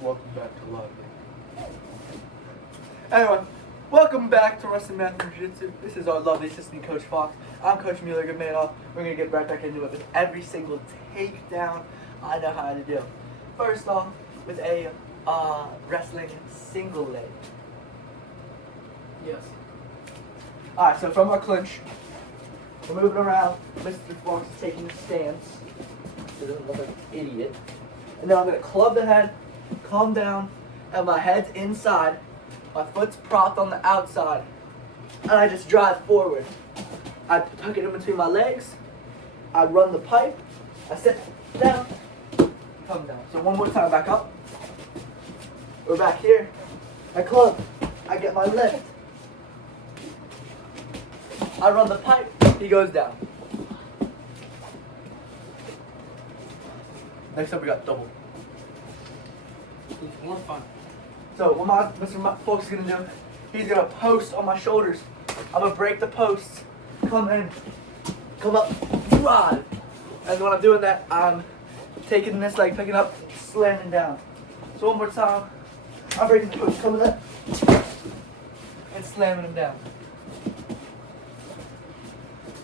Welcome back to Love. Anyway, welcome back to Wrestling Math and Jiu-Jitsu. This is our lovely assistant coach Fox. I'm Coach Mueller. Good man off. We're gonna get right back into it with every single takedown I know how to do. First off, with a wrestling single leg. Yes. Alright, so from our clinch, we're moving around. Mr. Fox is taking a stance. So it doesn't look like an idiot. And then I'm gonna club the head, calm down, and my head's inside. My foot's propped on the outside, and I just drive forward. I tuck it in between my legs. I run the pipe. I sit down, come down. So one more time, back up. We're back here. I club. I get my lift. I run the pipe. He goes down. Next up, we got double. It's more fun. So what Mr. Fox is gonna do, he's gonna post on my shoulders. I'm gonna break the posts, come in, come up, drive. And when I'm doing that, I'm taking this leg, picking up, slamming down. So one more time, I'm breaking the post, coming up, and slamming them down.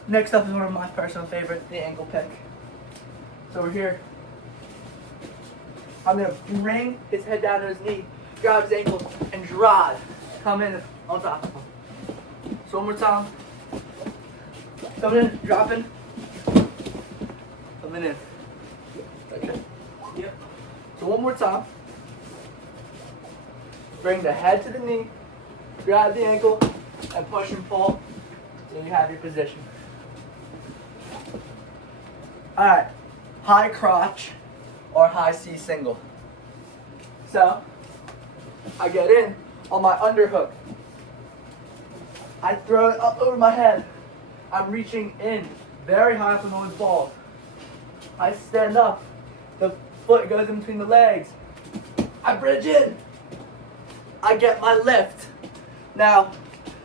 Next up is one of my personal favorites, the ankle pick. So we're here. I'm gonna bring his head down to his knee, grab his ankle, and drive. Come in on top of him. So one more time. Coming in, dropping. Coming in. Okay. Yep. So one more time. Bring the head to the knee, grab the ankle, and push and pull until you have your position. Alright, high crotch or high C single. So, I get in on my underhook. I throw it up over my head. I'm reaching in very high from the ball. I stand up. The foot goes in between the legs. I bridge in. I get my lift. Now,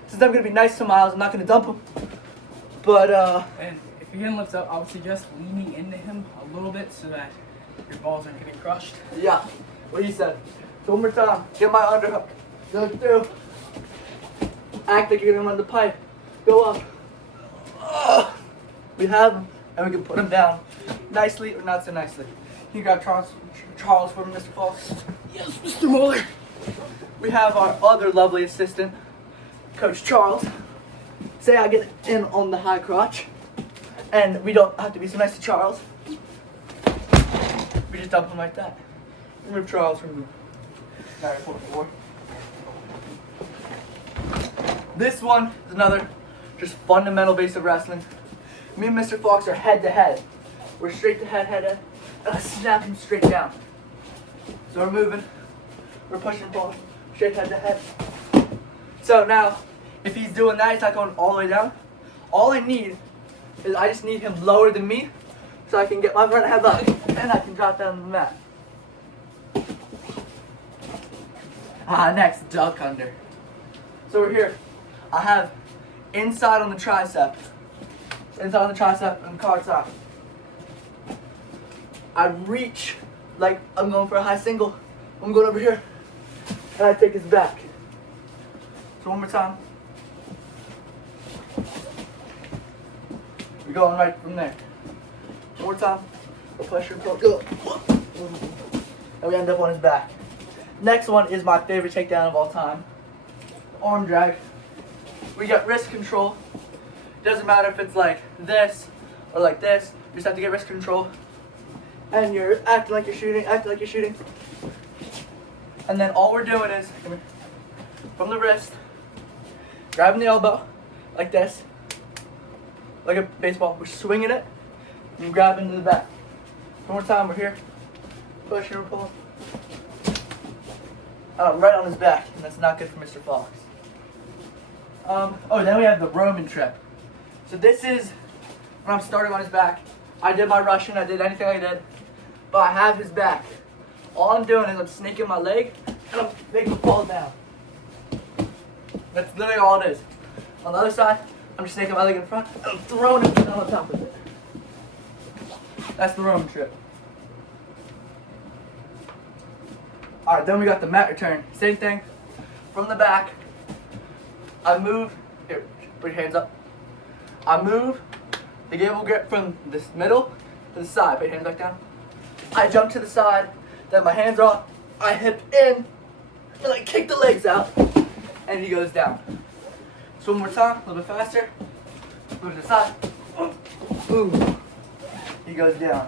since I'm going to be nice to Miles, I'm not going to dump him. But, And if you're gonna lift up, I would suggest leaning into him a little bit so that your balls aren't getting crushed. yeah, what you said. So one more time, get my underhook. Go through. Act like you're gonna run the pipe. Go up. We have him, and we can put him down nicely or not so nicely. You grab Charles for Mr. Fox. Yes, Mr. Mueller. We have our other lovely assistant, Coach Charles. Say I get in on the high crotch, and we don't have to be so nice to Charles. We just dump him like that. Remove Charles from the 944. This one is another just fundamental base of wrestling. Me and Mr. Fox are head to head. We're straight to head, and I snap him straight down. So we're moving, we're pushing and pulling, straight head to head. So now, if he's doing that, he's not going all the way down. All I need is I just need him lower than me so I can get my front headlock and I can drop down on the mat. Next, duck under. So we're here. I have inside on the tricep. Inside on the tricep and card side. I reach like I'm going for a high single. I'm going over here. And I take his back. So one more time. We're going right from there. One more time. We're pushing, go. And we end up on his back. Next one is my favorite takedown of all time. Arm drag. We got wrist control. Doesn't matter if it's like this or like this. You just have to get wrist control. And you're acting like you're shooting, And then all we're doing is, from the wrist, grabbing the elbow, like this, like a baseball. We're swinging it, and grabbing to the back. One more time, we're here, pushing and pulling. Right on his back, and that's not good for Mr. Fox. Then we have the Roman trip. So this is when I'm starting on his back. I did my Russian, I did anything I did, but I have his back. All I'm doing is I'm snaking my leg, and I'm making him fall down. That's literally all it is. On the other side, I'm just snaking my leg in front, and I'm throwing it down on top of it. That's the Roman trip. Alright, then we got the mat return. Same thing. From the back, I move, here, put your hands up. I move the gable grip from this middle to the side. Put your hands back down. I jump to the side, then my hands are up, I hip in, and like kick the legs out, and he goes down. So one more time, a little bit faster. Move to the side. Boom. He goes down.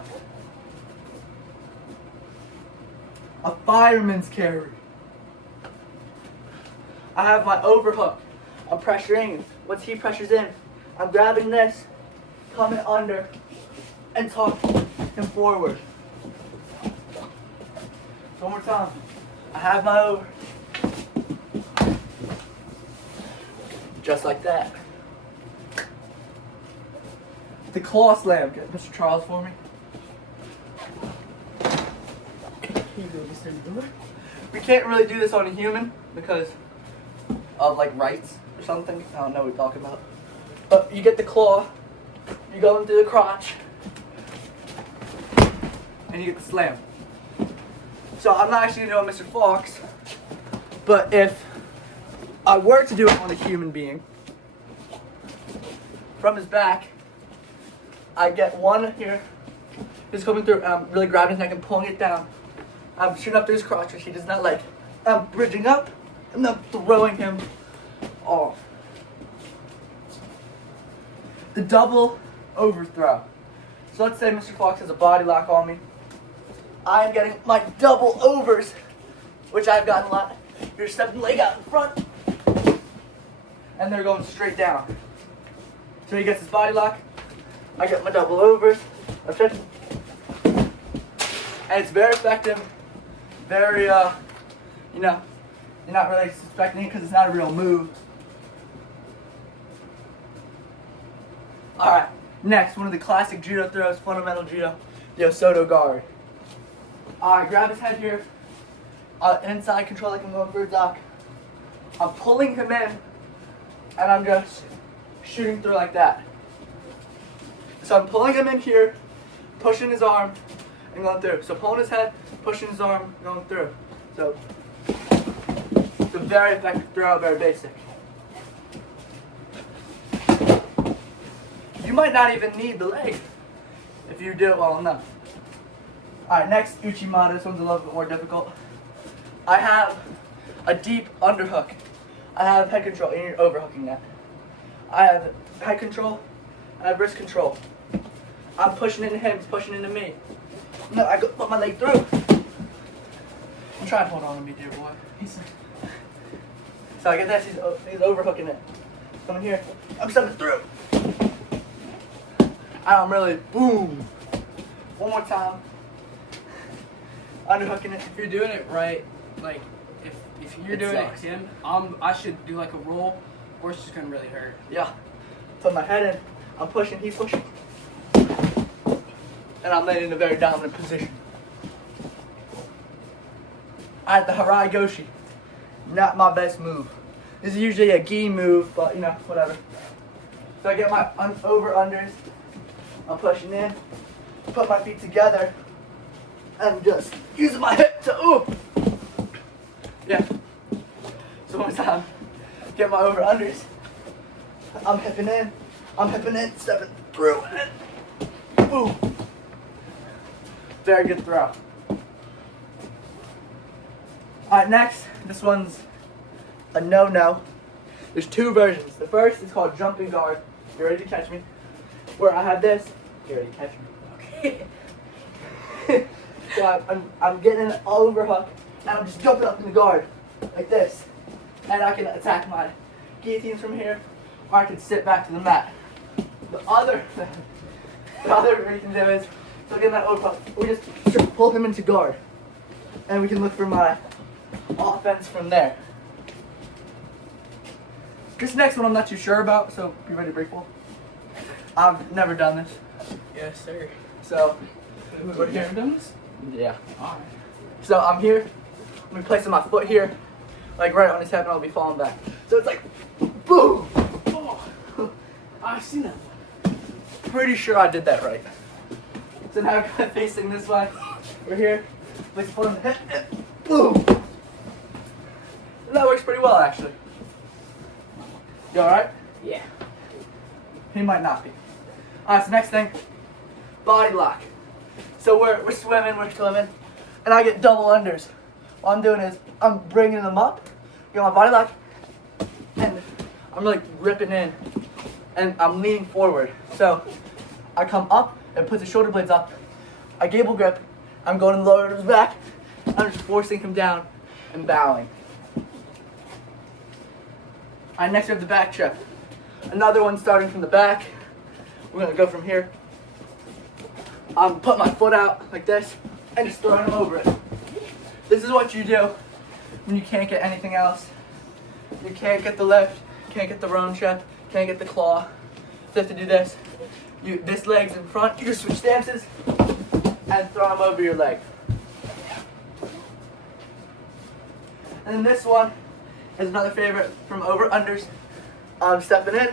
A fireman's carry. I have my overhook. I'm pressuring. Once he pressures in, I'm grabbing this, coming under, and talking him forward. One more time. I have my over. Just like that. The claw slam. Get Mr. Charles for me. Here you go, Mr. Miller. We can't really do this on a human because of like rights or something. I don't know what we're talking about. But you get the claw, you go into the crotch, and you get the slam. So I'm not actually doing Mr. Fox, but if I were to do it on a human being, from his back, I get one here. He's coming through, and I'm really grabbing his neck and pulling it down. I'm shooting up to his crotch, which he does not like. I'm bridging up, and then throwing him off. The double overthrow. So let's say Mr. Fox has a body lock on me. I am getting my double overs, which I've gotten a lot. You're stepping leg out in front, and they're going straight down. So he gets his body lock. I get my double overs. And it's very effective. Very, you know, you're not really suspecting it because it's not a real move. Alright, next, one of the classic judo throws, fundamental judo, the Osoto guard. I grab his head here, inside control like I'm going for a duck. I'm pulling him in, and I'm just shooting through like that. So I'm pulling him in here, pushing his arm, and going through. So pulling his head, pushing his arm, going through. So it's a very effective throw, very basic. You might not even need the leg if you do it well enough. Alright, next, Uchimata. This one's a little bit more difficult. I have a deep underhook. I have head control, and you're overhooking that. I have head control, I have wrist control. I'm pushing into him, he's pushing into me. No, I go put my leg through. I'm trying to hold on to me, dear boy. So I get this, he's overhooking it. Coming here, I'm stepping through. And I'm really, boom. One more time. Underhooking it. If you're doing it right, like if you're doing it him, I should do like a roll, or it's just gonna really hurt. Yeah. Put my head in. I'm pushing. He's pushing. And I'm laying in a very dominant position. I had the Harai Goshi. Not my best move. This is usually a gi move, but you know, whatever. So I get my over-unders. I'm pushing in. Put my feet together. And just using my hip to, ooh. Yeah. So one time, get my over-unders. I'm hipping in, stepping through, and boom. Very good throw. Alright, next, this one's a no-no. There's two versions. The first is called jumping guard. You ready to catch me? Where I have this. You ready to catch me? Okay. So I'm getting an overhook, and I'm just jumping up in the guard, like this. And I can attack my guillotines from here, or I can sit back to the mat. The other way you can do is, so get that overhook, we just pull him into guard. And we can look for my offense from there. This next one I'm not too sure about, so be ready to break ball. I've never done this. Yes, sir. So, What, you ever done this? yeah. Alright. So I'm here, I'm placing my foot here, like right on his head, and I'll be falling back. So it's like, boom! Oh, I've seen that. Pretty sure I did that right. So now I'm facing this way. We're here, place your foot on the head, and boom! works pretty well actually. You alright? Yeah. He might not be. Alright, so next thing, body lock. So we're swimming, and I get double unders. What I'm doing is I'm bringing them up, get my body lock, and I'm like ripping in, and I'm leaning forward. So I come up and put the shoulder blades up. I gable grip. I'm going lower to his back. I'm just forcing him down and bowing. Alright, next we have the back trip. Another one starting from the back. We're gonna go from here. I'm putting my foot out like this and just throwing him over it. This is what you do when you can't get anything else. You can't get the lift, can't get the round trip, can't get the claw. So you have to do this. This leg's in front, you just switch stances and throw him over your leg. And then this one is another favorite from over unders. I'm stepping in,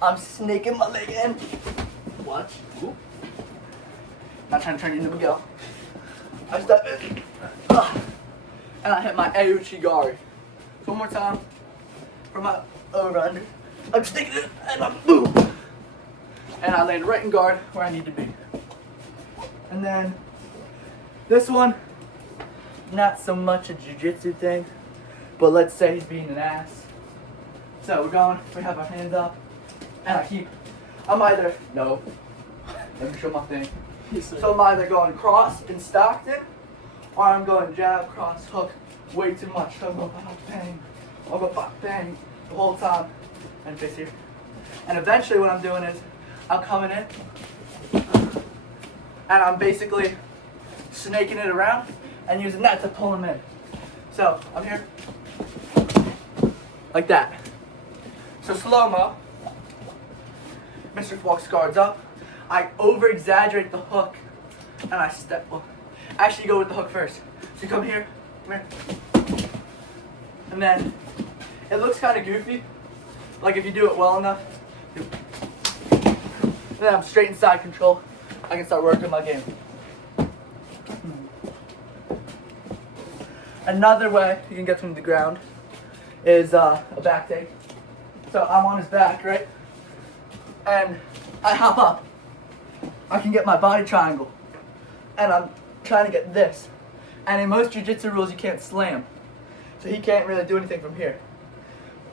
I'm snaking my leg in. Watch. Ooh. Not trying to turn you into Miguel. I step in, and I hit my Uchimata. So one more time, from my over under. I'm sticking it, and I'm boom. And I land right in guard where I need to be. And then this one, not so much a jiu-jitsu thing, but let's say he's being an ass. So we're going, we have our hands up, and I'm either, no, let me show my thing. So I'm either going cross in Stockton, or I'm going jab, cross, hook, way too much. So I'm going bang, I'll go bang the whole time, and face here. And eventually what I'm doing is, I'm coming in, and I'm basically snaking it around, and using that to pull him in. So I'm here, like that. So slow-mo, Mr. walks guards up, I over-exaggerate the hook, and I step, well, actually go with the hook first. So you come here, and then it looks kind of goofy, like if you do it well enough, and then I'm straight inside control, I can start working my game. Another way you can get from the ground is a back take. So I'm on his back, right? And I hop up. I can get my body triangle. And I'm trying to get this. And in most jiu-jitsu rules, you can't slam. So he can't really do anything from here.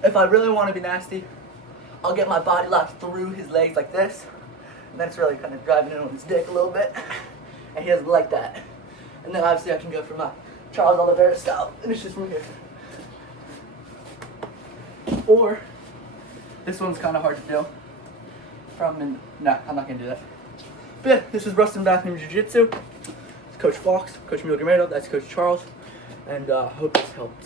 If I really want to be nasty, I'll get my body locked through his legs like this. And then it's really kind of driving in on his dick a little bit. And he doesn't like that. And then obviously I can go for my Charles Oliveira style. And it's just from here. Or, this one's kind of hard to do. No, I'm not going to do that. But yeah, this is Rustin Bathroom Jiu-Jitsu. It's Coach Fox, Coach Miguel, that's Coach Charles. And I hope this helped.